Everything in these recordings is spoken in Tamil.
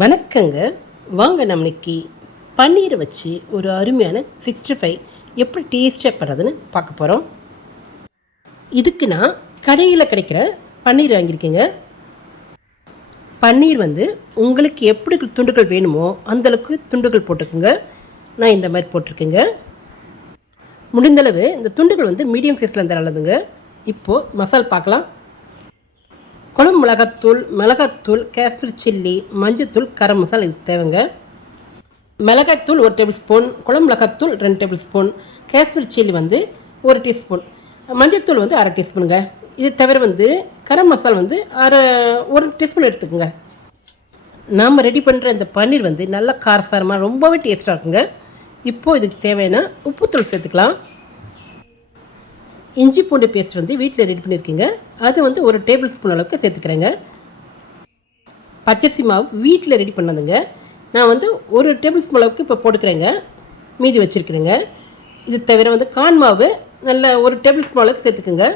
வணக்கங்க. வாங்க நம்ம இன்னைக்கு பன்னீரை வச்சு ஒரு அருமையான சிக்ஸ்டி ஃபைவ் எப்படி டேஸ்டாக பண்ணுறதுன்னு பார்க்க போகிறோம் இதுக்கு நான் கடையில் கிடைக்கிற பன்னீர் வாங்கியிருக்கேங்க. பன்னீர் வந்து உங்களுக்கு எப்படி துண்டுகள் வேணுமோ அந்தளவுக்கு துண்டுகள் போட்டுக்குங்க. நான் இந்த மாதிரி போட்டிருக்கேங்க. முடிந்தளவு இந்த துண்டுகள் வந்து மீடியம் சைஸில் இருந்தால் நல்லதுங்க. இப்போது மசால் பார்க்கலாம். குழம்பு மிளகாத்தூள் மிளகாத்தூள் காஷ்மீர் சில்லி மஞ்சத்தூள் கரம் மசாலா இது தேவைங்க. மிளகாத்தூள் ஒரு டேபிள் ஸ்பூன் குழம்பு மிளகாத்தூள் ரெண்டு டேபிள் ஸ்பூன் காஷ்மீர் சில்லி வந்து ஒரு டீஸ்பூன் மஞ்சத்தூள் வந்து அரை டீஸ்பூனுங்க. இது தவிர வந்து கரம் மசாலா வந்து அரை ஒரு டீஸ்பூன் எடுத்துக்கோங்க. நாம் ரெடி பண்ணுற இந்த பன்னீர் வந்து நல்லா காரசாரமாக ரொம்பவே டேஸ்ட்டாக இருக்குங்க. இப்போது இதுக்கு தேவையான உப்புத்தூள் சேர்த்துக்கலாம். இஞ்சி பூண்டு பேஸ்ட் வந்து வீட்டில் ரெடி பண்ணியிருக்கீங்க அது வந்து ஒரு டேபிள் ஸ்பூன் அளவுக்கு சேர்த்துக்கிறேங்க. பச்சரிசி மாவு வீட்டில் ரெடி பண்ணதுங்க. நான் வந்து ஒரு டேபிள் ஸ்பூன் அளவுக்கு இப்போ போட்டுக்கிறேங்க. மீதி வச்சுருக்கிறேங்க. இது தவிர வந்து கான் மாவு நல்ல ஒரு டேபிள் ஸ்பூன் அளவுக்கு சேர்த்துக்குங்க.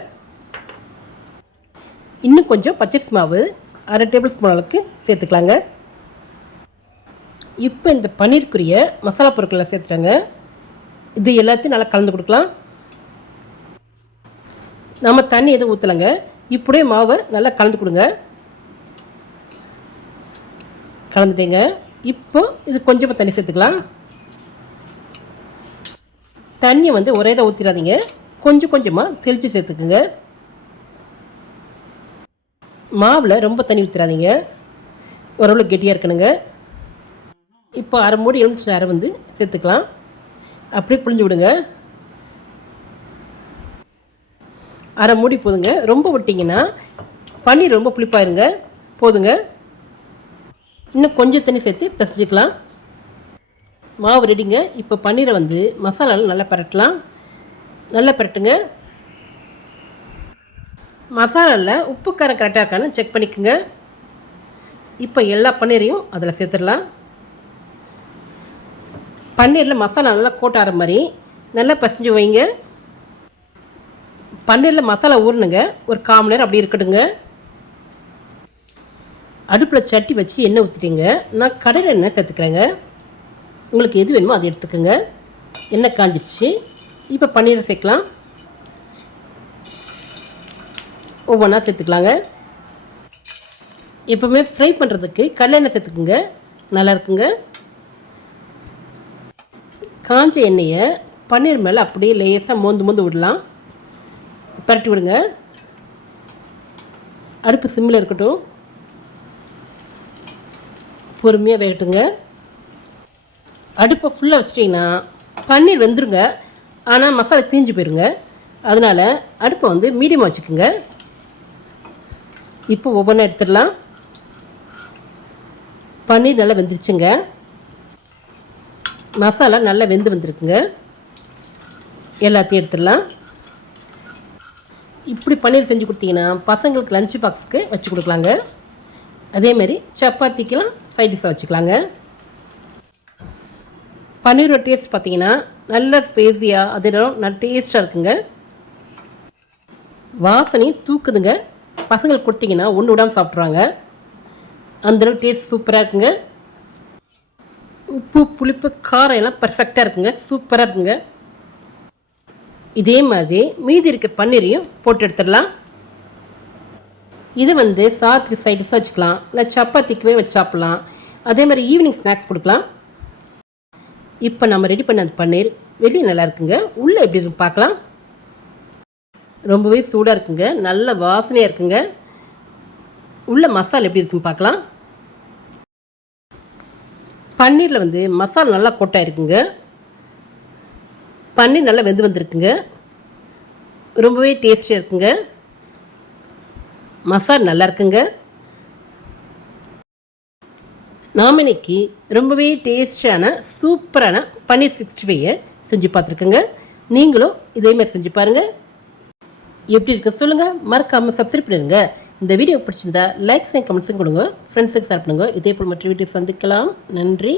இன்னும் கொஞ்சம் பச்சரிசி மாவு அரை டேபிள் ஸ்பூன் அளவுக்கு சேர்த்துக்கலாங்க. இப்போ இந்த பன்னீருக்குரிய மசாலா பொருட்களை சேர்த்துட்டாங்க. இது எல்லாத்தையும் நல்லா கலந்து கொடுக்கலாம். நம்ம தண்ணி எதுவும் ஊற்றலைங்க இப்படியே மாவை நல்லா கலந்து கொடுங்க. கலந்துட்டேங்க. இப்போ இது கொஞ்சமாக தண்ணி சேர்த்துக்கலாம். தண்ணியை வந்து ஒரே தான் ஊற்றிடாதீங்க கொஞ்சம் கொஞ்சமாக தெளித்து சேர்த்துக்குங்க. மாவில் ரொம்ப தண்ணி ஊற்றிடாதீங்க ஓரளவு கெட்டியாக இருக்கணுங்க. இப்போ அரை மூடி எலுமிச்சு அரை வந்து சேர்த்துக்கலாம். அப்படியே புளிஞ்சு விடுங்க. அரை மூடி போதுங்க. ரொம்ப விட்டிங்கன்னா பன்னீர் ரொம்ப புளிப்பாயிருங்க. போதுங்க. இன்னும் கொஞ்சம் தண்ணி சேர்த்து பிசைஞ்சிக்கலாம். மாவு ரெடிங்க. இப்போ பன்னீரை வந்து மசாலாவில் நல்லா பரட்டலாம். நல்லா பரட்டுங்க. மசாலாவில் உப்பு காரம் கரெக்டாக இருக்கான்னு செக் பண்ணிக்கோங்க. இப்போ எல்லா பன்னீரையும் அதில் சேர்த்துடலாம். பன்னீரில் மசாலா நல்லா கோட்டாகிற மாதிரி நல்லா பசைஞ்சு வைங்க. பன்னீரில் மசாலா ஊறணுங்க. ஒரு கால் மணி நேரம் அப்படி இருக்கட்டுங்க. அடுப்பில் சட்டி வச்சு எண்ணெய் ஊற்றிட்டீங்க நான் கடையில் எண்ணெய் சேர்த்துக்கிறேங்க. உங்களுக்கு எது வேணுமோ அதை எடுத்துக்கோங்க. எண்ணெய் காஞ்சிடுச்சு இப்போ பன்னீரை சேர்க்கலாம். ஒவ்வொன்றா சேர்த்துக்கலாங்க. எப்போவுமே ஃப்ரை பண்ணுறதுக்கு கடலெண்ணெய் சேர்த்துக்குங்க. நல்லா இருக்குங்க. காஞ்ச எண்ணெயை பன்னீர் மேலே அப்படியே லேசாக மோந்து மோந்து விடலாம். பரட்டி விடுங்க. அடுப்பு சிம்மில் இருக்கட்டும். பொறுமையாக வேகட்டுங்க. அடுப்பை ஃபுல்லாக வச்சிட்டிங்கன்னா பன்னீர் வெந்துருங்க. ஆனால் மசாலா தீஞ்சு போயிருங்க. அதனால் அடுப்பை வந்து மீடியமாக வச்சுக்கோங்க. இப்போ ஒவ்வொன்றா எடுத்துடலாம். பன்னீர் நல்லா வெந்துருச்சுங்க. மசாலா நல்லா வெந்து வந்திருக்குங்க. எல்லாத்தையும் எடுத்துடலாம். இப்படி பன்னீர் செஞ்சு கொடுத்தீங்கன்னா பசங்களுக்கு லஞ்ச் பாக்ஸுக்கு வச்சு கொடுக்கலாங்க. அதேமாரி சப்பாத்திக்கெலாம் சைட் டிஷ்ஷாக வச்சுக்கலாங்க. பன்னீரோட டேஸ்ட் பார்த்தீங்கன்னா நல்ல ஸ்பேஸியாக அதெல்லாம் நல்ல டேஸ்ட்டாக இருக்குங்க. வாசனையும் தூக்குதுங்க. பசங்களுக்கு கொடுத்தீங்கன்னா ஒன்று விடாமல் சாப்பிட்றாங்க. அந்தளவுக்கு டேஸ்ட் சூப்பராக இருக்குங்க. உப்பு புளிப்பு காரம் எல்லாம் பர்ஃபெக்டாக இருக்குங்க. சூப்பராக இருக்குங்க. இதே மாதிரி மீதி இருக்க பன்னீரையும் போட்டு எடுத்துடலாம். இது வந்து சாத்துக்கு சைடிஸாக வச்சுக்கலாம். இல்லை சப்பாத்திக்குவே வச்சு சாப்பிட்லாம். அதே மாதிரி ஈவினிங் ஸ்நாக்ஸ் கொடுக்கலாம். இப்போ நம்ம ரெடி பண்ண அந்த பன்னீர் வெளியே நல்லா இருக்குங்க. உள்ளே எப்படி இருக்குன்னு பார்க்கலாம். ரொம்பவே சூடாக இருக்குங்க. நல்ல வாசனையாக இருக்குங்க. உள்ள மசாலா எப்படி இருக்குன்னு பார்க்கலாம். பன்னீரில் வந்து மசாலா நல்லா கொட்டாயிருக்குங்க பன்னீர் நல்லா வெந்து வந்திருக்குங்க. ரொம்பவே டேஸ்டியாக இருக்குங்க. மசாலா நல்லா இருக்குங்க. நாம் இன்னைக்கு ரொம்பவே டேஸ்டியான சூப்பரான பன்னீர் சிக்ஸ்டி ஃபைவை செஞ்சு பார்த்துருக்குங்க. நீங்களும் இதேமாதிரி செஞ்சு பாருங்கள் எப்படி இருக்க சொல்லுங்கள் மறக்காமல் சப்ஸ்கிரைப் பண்ணிடுங்க. இந்த வீடியோ பிடிச்சிருந்தா லைக்ஸ் அண்ட் கமெண்ட்ஸும் கொடுங்க. ஃப்ரெண்ட்ஸுக்கு ஷேர் பண்ணுங்கள் இதே போல் மற்ற வீடியோ சந்திக்கலாம். நன்றி.